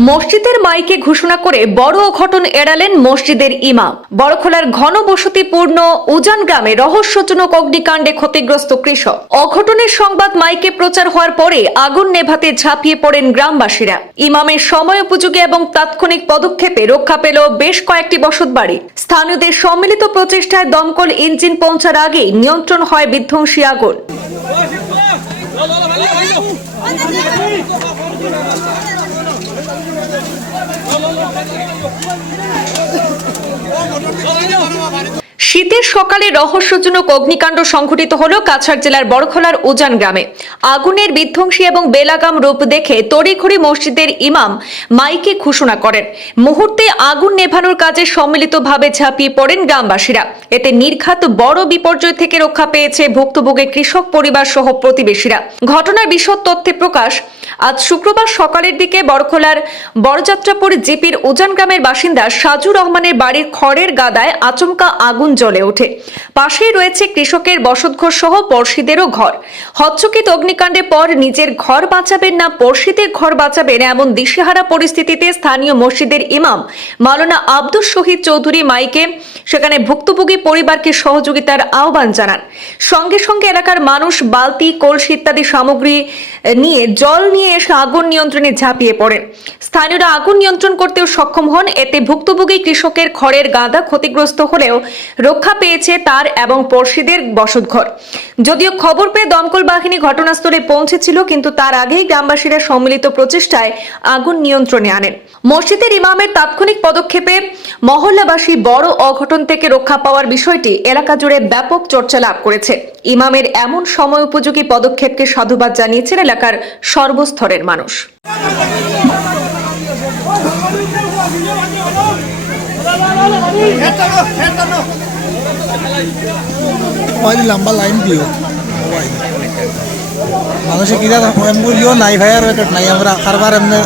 মসজিদের মাইকে ঘোষণা করে বড় অঘটন এড়ালেন মসজিদের ইমাম। বড়খলার ঘনবসতিপূর্ণ উজান গ্রামে রহস্যজনক অগ্নিকাণ্ডে ক্ষতিগ্রস্ত কৃষক। অঘটনের সংবাদ মাইকে প্রচার হওয়ার পরে আগুন নেভাতে ঝাঁপিয়ে পড়েন গ্রামবাসীরা। ইমামের সময় উপযোগী এবং তাৎক্ষণিক পদক্ষেপে রক্ষা পেল বেশ কয়েকটি বসতবাড়ি। স্থানীয়দের সম্মিলিত প্রচেষ্টায় দমকল ইঞ্জিন পৌঁছার আগেই নিয়ন্ত্রণ হয় বিধ্বংসী আগুন। শীতের সকালে রহস্যজনক অগ্নিকাণ্ড সংঘটিত হলো কাছাড় জেলার বড়খলার উজান গ্রামে। আগুনের বিধ্বংসী এবং বেলাগাম রূপ দেখে তড়িঘড়ি মসজিদের ইমাম মাইকে ঘোষণা করেন। মুহূর্তে আগুন নেভানোর কাজে সম্মিলিতভাবে ঝাঁপিয়ে পড়েন গ্রামবাসীরা। এতে নির্ঘাত বড় বিপর্যয় থেকে রক্ষা পেয়েছে ভুক্তভোগী কৃষক পরিবার সহ প্রতিবেশীরা। ঘটনার বিশদ তথ্যে প্রকাশ, আজ শুক্রবার সকালের দিকে বড়খলার বড়যাত্রাপুর জিপির উজান গ্রামের বাসিন্দা সাজুর রহমানের বাড়ির খড়ের গাদায় আচমকা আগুন জ্বলে ওঠে। পাশেই রয়েছে কৃষকের বসতঘর সহ পড়শিদেরও ঘর। হচ্চকিত অগ্নিকাণ্ডের পর নিজের ঘর বাঁচাবেন না পড়শিদের ঘর বাঁচাবেন এমন দিশেহারা পরিস্থিতিতে স্থানীয় মসজিদের ইমাম মাওলানা আব্দুস শহীদ চৌধুরী মাইকে সেখানে ভুক্তভোগী পরিবারকে সহযোগিতার আহ্বান জানান। সঙ্গে সঙ্গে এলাকার মানুষ বালতি, কলসি ইত্যাদি সামগ্রী নিয়ে জল নিয়ে এসে আগুন নিয়ন্ত্রণে ঝাঁপিয়ে পড়েন। স্থানীয়রা আগুন নিয়ন্ত্রণ করতেও সক্ষম হন। এতে ভুক্তভোগী কৃষকের খড়ের গাদা ক্ষতিগ্রস্ত হলেও রক্ষা পেয়েছে তার এবং পড়শিদের বসতঘর। যদিও খবর পেয়ে দমকল বাহিনী ঘটনাস্থলে পৌঁছেছিল, কিন্তু তার আগেই গ্রামবাসীরা সম্মিলিত প্রচেষ্টায় আগুন নিয়ন্ত্রণে আনেন। মসজিদের ইমামের তাৎক্ষণিক পদক্ষেপে মহল্লাবাসী বড় অঘটন থেকে রক্ষা পাওয়ার বিষয়টি এলাকা জুড়ে ব্যাপক চর্চা লাভ করেছে। ইমামের এমন সময় উপযোগী পদক্ষেপকে সাধুবাদ জানিয়েছেন এলাকার সর্বস্তরের মানুষ। লম্বা লাইন দিও মানুষে কিনা এমবুলিও নাই ভাই আর এটা নাই আমরা কারবার এমনি